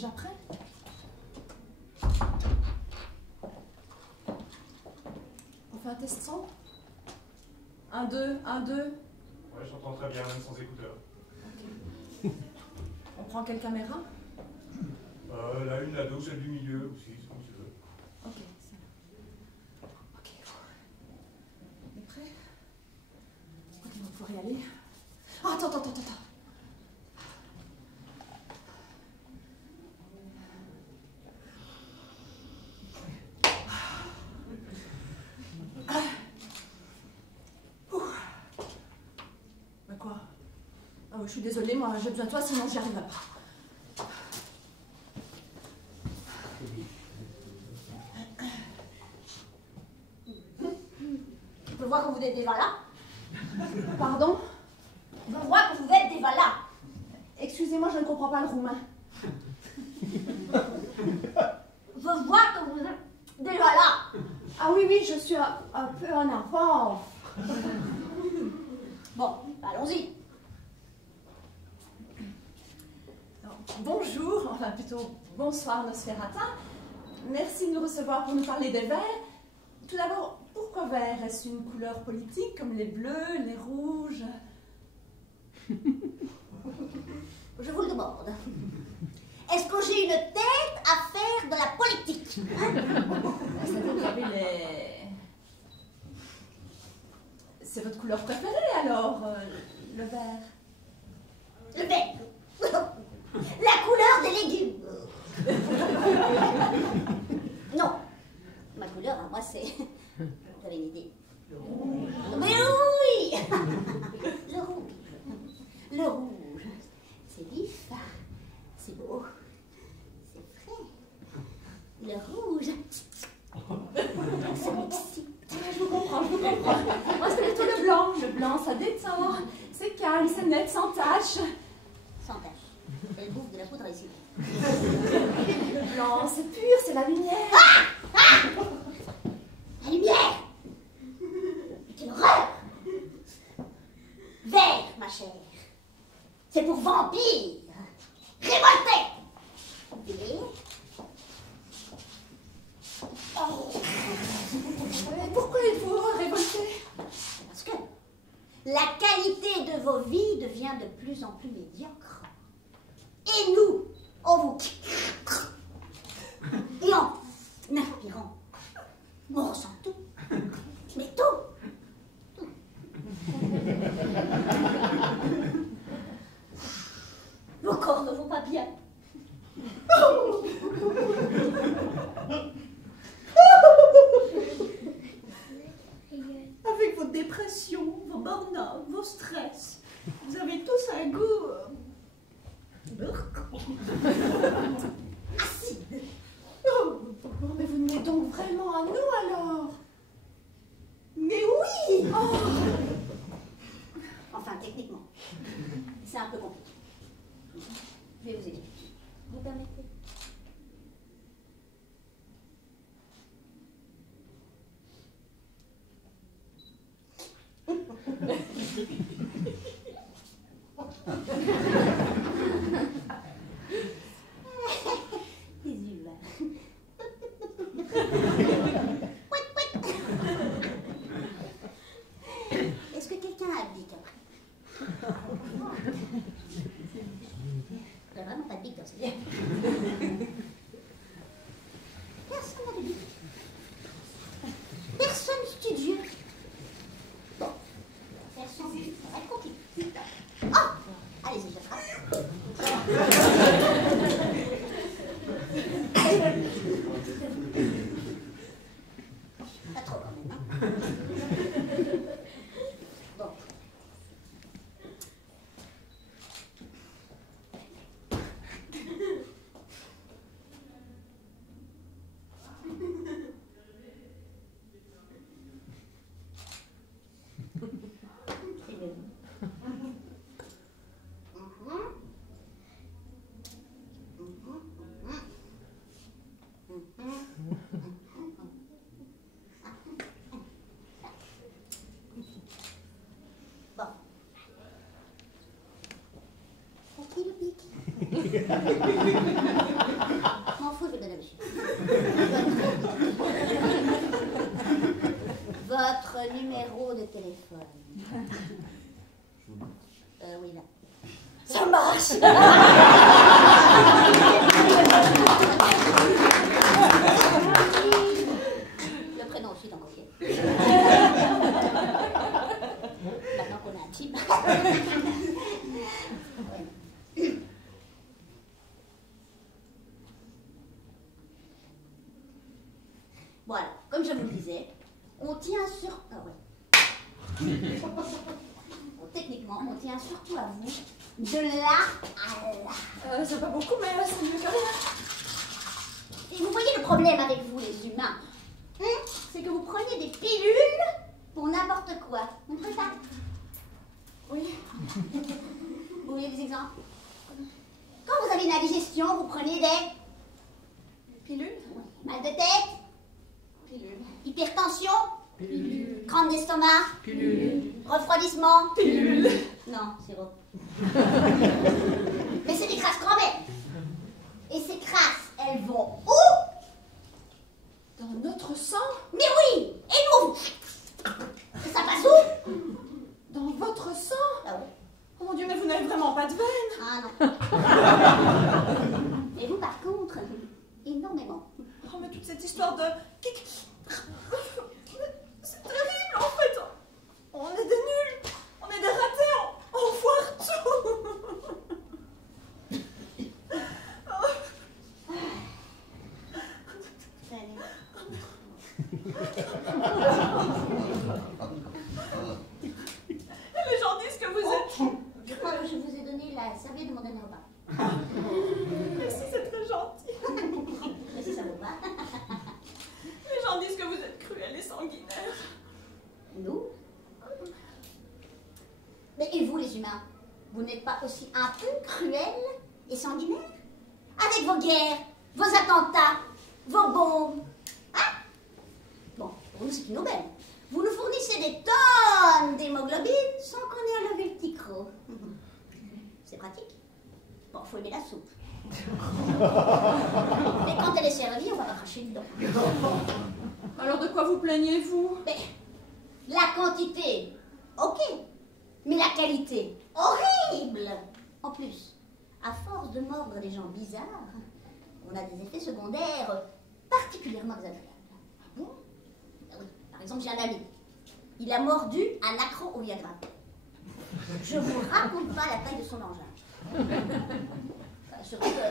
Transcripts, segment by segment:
déjà prêt? On fait un test son? 1, 2, 1, 2. Ouais, j'entends très bien, même sans écouteurs. Ok. On prend quelle caméra? La 1, la 2 ou celle du milieu aussi, c'est comme tu veux. Ok, ça va. Ok. On est prêt? Ok, on va pouvoir y aller. Ah, attends. Mais quoi? Ah oui, je suis désolée, moi j'ai besoin de toi, sinon j'y arriverai pas. Je vois que vous êtes des valas. Pardon? Je vois que vous êtes des valas. Excusez-moi, je ne comprends pas le roumain. Je vois que vous êtes des valas. Ah oui, je suis un peu un enfant. Bon, allons-y. Bonjour, enfin plutôt bonsoir Nosferata. Merci de nous recevoir pour nous parler des verts. Tout d'abord, pourquoi vert? Est-ce une couleur politique comme les bleus, les rouges? Je vous le demande. Est-ce que j'ai une tête à faire de la politique? C'est-à-dire que vous avez les... C'est votre couleur préférée alors, le vert? Le vert. La couleur des légumes. Non. Ma couleur, à moi, c'est... Vous avez une idée? Mais oui. Le rouge. Le rouge. C'est vif. C'est beau. C'est frais. Le rouge. Ça m'excite. Je vous comprends. Moi, c'est plutôt le blanc. Le blanc, ça détend, c'est calme, c'est net, sans tache. Sans tache. Elle bouffe de la poudre ici. Le blanc, c'est pur, c'est la lumière. La lumière. C'est une horreur. Vert, ma chère. C'est pour vampires. Révoltés. Et... Pourquoi êtes-vous révolté? Parce que la qualité de vos vies devient de plus en plus médiocre. Et nous, on vous... Et en inspirant, on ressent tout. Mais tout. Vos corps ne vont pas bien. Avec vos dépressions, vos burn-out, vos stress, vous avez tous un goût... acide. Oh, mais vous venez donc vraiment à nous alors? Mais oui! Oh. Enfin, techniquement, c'est un peu compliqué. Je vais vous aider. Vous permettez? Les humains. Est-ce que quelqu'un a le bic après? Il n'y a vraiment pas de bic dans ce lieu. Personne n'a de bic. Personne studieux. Bon. Personne studieux. Ça va être compliqué. Oh! Allez-y, je frappe. Pas trop quand même, hein? Bon. Bon. qui le pique? M'en fous, je vais donner à monsieur. Votre numéro de téléphone. Oui, là. Ça marche! Le prénom aussi, donc ok. Maintenant qu'on a un type. Voilà, comme je vous le disais, on tient sur... Ah ouais. Techniquement, on tient surtout à vous de là à là. C'est pas beaucoup, mais c'est mieux que rien. Et vous voyez le problème avec vous, les humains, c'est que vous prenez des pilules pour n'importe quoi. Vous ne trouvez pas? Oui. Vous voulez des exemples? Quand vous avez une indigestion, vous prenez des Pilules? mal de tête, Pilules. hypertension, Pilules. crampe d'estomac, Pilules. refroidissement. Pilules. Non, sirop. Mais c'est des crasses quand même. Et ces crasses, elles vont où? Dans notre sang? Mais oui. Et nous? Ça passe où? Dans votre sang? Ah ouais. Oh mon Dieu, mais vous n'avez vraiment pas de veine. Ah non. Et vous, par contre, énormément. Oh, mais toute cette histoire de... C'est terrible, en fait. On est des nuls. On est des ratés. On foire tout. Les gens disent que vous êtes... Je crois que je vous ai donné la serviette de mon dernier repas. Merci, c'est très gentil. Mais si ça vaut pas. Les gens disent que vous êtes cruels et sanguinaires. Nous? Mais et vous, les humains? Vous n'êtes pas aussi un peu cruels et sanguinaires? Avec vos guerres, vos attentats, vos bombes. Hein? Bon, pour nous, c'est une aubaine. Vous nous fournissez des tonnes d'hémoglobine sans qu'on ait à lever le petit croc. C'est pratique. Bon, faut aimer la soupe. Mais quand elle est servie, on va pas cracher dedans. Alors de quoi vous plaignez-vous? Mais la quantité, ok. Mais la qualité, horrible. En plus, à force de mordre des gens bizarres, on a des effets secondaires particulièrement désagréables. Ah bon? Oui, par exemple, j'ai un ami. Il a mordu un accro au Viagra. Je vous raconte pas la taille de son engin. Surtout que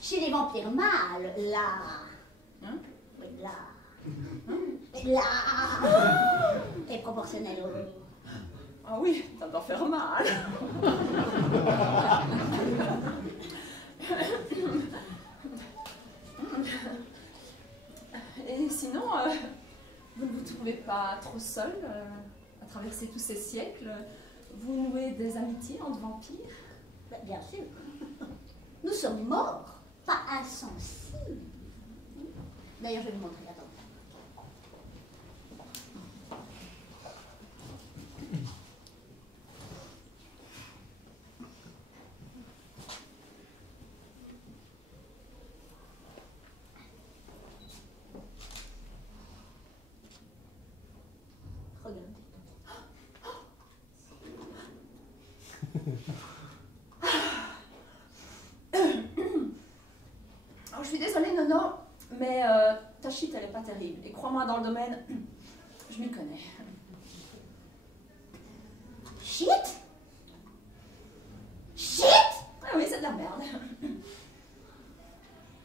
chez les vampires mâles, là... Hein? Oui, là... Là... est proportionnel au... Ah oui, ça doit faire mal. Et sinon, vous ne vous trouvez pas trop seul à traverser tous ces siècles? Vous nouez des amitiés entre vampires? Ben, bien sûr. Nous sommes morts, pas insensibles. D'ailleurs, je vais vous montrer. Attends. Regarde. Alors, je suis désolée, Nono, mais ta shit, elle est pas terrible. Et crois-moi, dans le domaine, je m'y connais. Shit? Shit? Ah oui, c'est de la merde.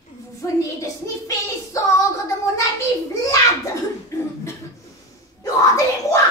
Vous venez de sniffer les cendres de mon ami Vlad. Rendez-les-moi.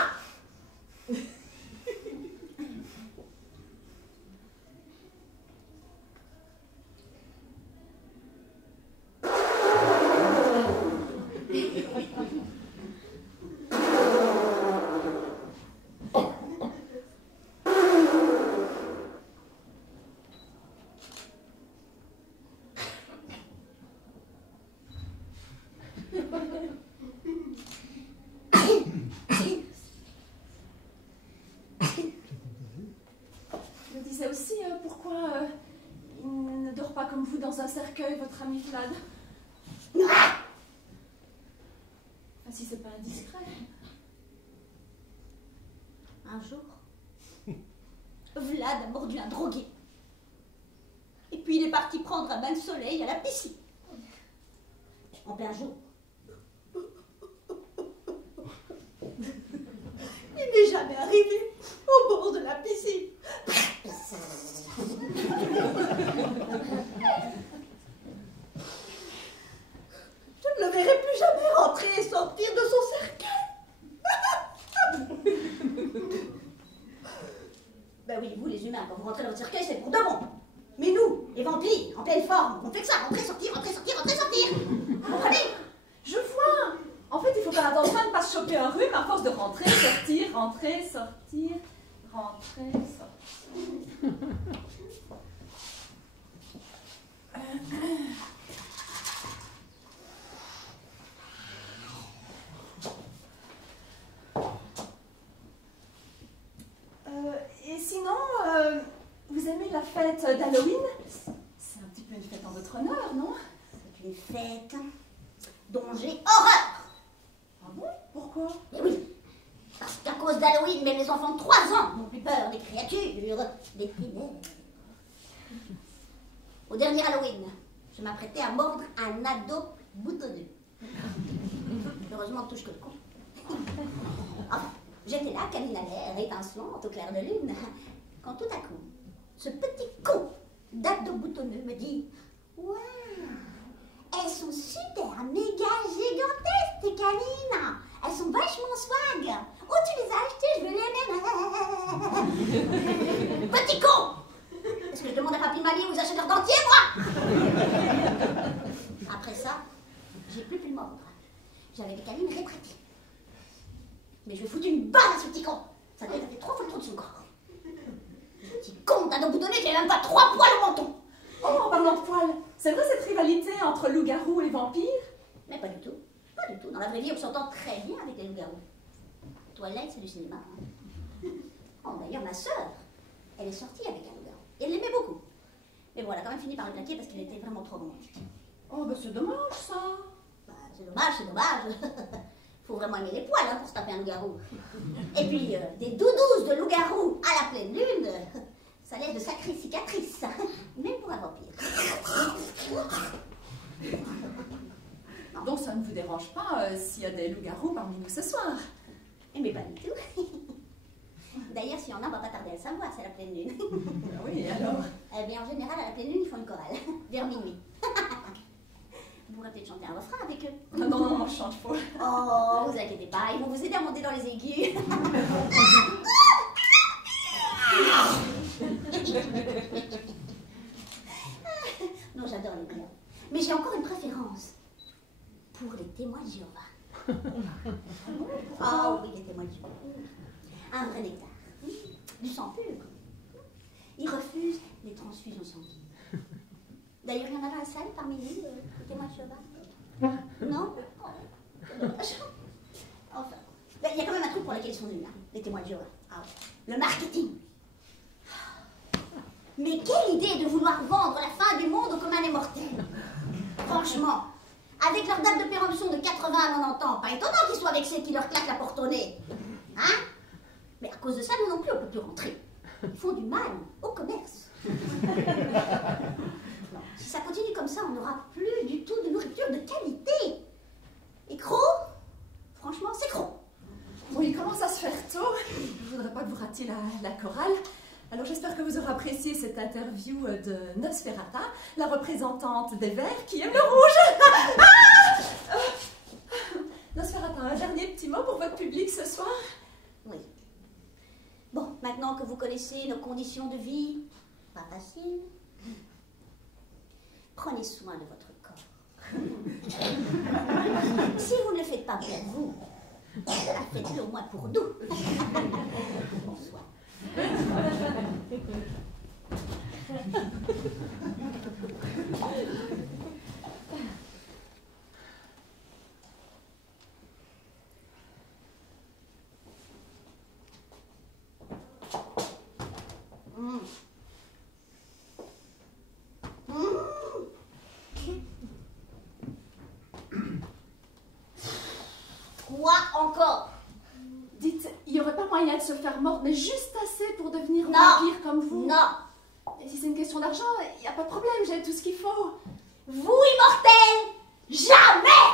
Je me disais aussi pourquoi Il ne dort pas comme vous dans un cercueil, votre ami Vlad. Ah! Enfin, si c'est pas indiscret. Un jour, Vlad a mordu un drogué. Et puis il est parti prendre un bain de soleil à la piscine. En plein jour. Il n'est jamais arrivé au bord de la piscine. Je ne le verrai plus jamais rentrer et sortir de son cercueil. Ben oui, vous les humains, quand vous rentrez dans votre cercueil, c'est pour de bon. Mais nous, les vampires, en pleine forme, on fait que ça, rentrer, sortir, rentrer, sortir, rentrer, sortir. Vous comprenez? Je vois. En fait, il faut faire attention à ne pas se choper un rhume à force de rentrer, sortir, rentrer, sortir, rentrer, sortir. Et sinon, vous aimez la fête d'Halloween? C'est un petit peu une fête en votre honneur, non? C'est une fête dont j'ai horreur. Ah bon? Pourquoi? Et oui, parce qu'à cause d'Halloween, même les enfants de 3 ans n'ont plus peur des créatures, des ténèbres. Au dernier Halloween, je m'apprêtais à mordre un ado boutonneux. Heureusement, on touche que le con. Enfin, j'étais là, câline à l'air, étincelante au clair de lune, quand tout à coup, ce petit con d'ado boutonneux me dit « Waouh, elles sont super, méga gigantesques tes canines. Elles sont vachement swag. Où tu les as achetées? Je veux les mêmes. » Petit con! Est-ce que je demande à papy mamie où ils achètent leur dentier, moi? Après ça, j'ai plus pu le mordre. J'avais les canines rétractées. Mais je lui ai foutu une balle à ce petit con. Ça devait être 3 fois le trou de son corps. Ce petit con d'ado boutonné qui avait même pas 3 poils au menton. Oh, en parlant de poils, c'est vrai cette rivalité entre loups-garous et vampires? Mais pas du tout. Pas du tout. Dans la vraie vie, on s'entend très bien avec les loups-garous. Twilight, c'est du cinéma. Hein. Oh, d'ailleurs, ma sœur, elle est sortie avec un loup-garou. Et elle l'aimait beaucoup. Mais bon, elle a quand même fini par le plaquer parce qu'il était vraiment trop romantique. Oh, ben c'est dommage, ça. Bah, c'est dommage, c'est dommage. Faut vraiment aimer les poils hein, pour se taper un loup-garou. Et puis, des doudous de loup-garou à la pleine lune, ça laisse de sacrées cicatrices. Même pour un vampire. Donc ça ne vous dérange pas s'il y a des loups-garous parmi nous ce soir? Mais pas du tout. D'ailleurs, s'il y en a, on va pas tarder à le savoir, c'est la pleine lune. Oui, alors? Eh bien, en général, à la pleine lune, ils font une chorale, vers minuit. Vous pourrez peut-être chanter un refrain avec eux. Non, non, non, je chante faux. Oh, vous inquiétez pas, ils vont vous aider à monter dans les aigus. Non, j'adore les couleurs. Mais j'ai encore une préférence pour les témoins de Jéhovah. Ah oui, les témoins de Jéhovah. Un vrai nectar. Du sang pur. Ils refusent les transfusions sanguines. D'ailleurs, il y en a dans la salle parmi nous, les témoins de Jéhovah. Non? Oh, dommage. Enfin, ben, il y a quand même un truc pour lequel ils sont nuls, hein, les témoins de Jéhovah. Ah ouais. Le marketing. Mais quelle idée de vouloir vendre la fin du monde aux communs des mortels. Franchement, avec leur date de péremption de 80 à 90 ans, pas étonnant qu'ils soient vexés qui leur claquent la porte au nez. Hein? Mais à cause de ça, nous non plus, on ne peut plus rentrer. Ils font du mal au commerce. Non, si ça continue comme ça, on n'aura plus du tout de nourriture de qualité. Et Croc, franchement, c'est Croc. Oui, il commence à se faire tôt. Je ne voudrais pas que vous ratiez la chorale. Alors j'espère que vous aurez apprécié cette interview de Nosferata, la représentante des Verts qui aime le rouge. Nosferata, un dernier petit mot pour votre public ce soir? Oui. Bon, maintenant que vous connaissez nos conditions de vie, pas facile, prenez soin de votre corps. Si vous ne le faites pas pour vous, faites-le au moins pour nous. Bonsoir. se faire mordre, mais juste assez pour devenir Non. vampire comme vous. Non. Et si c'est une question d'argent, il n'y a pas de problème, j'ai tout ce qu'il faut. Vous, immortels, jamais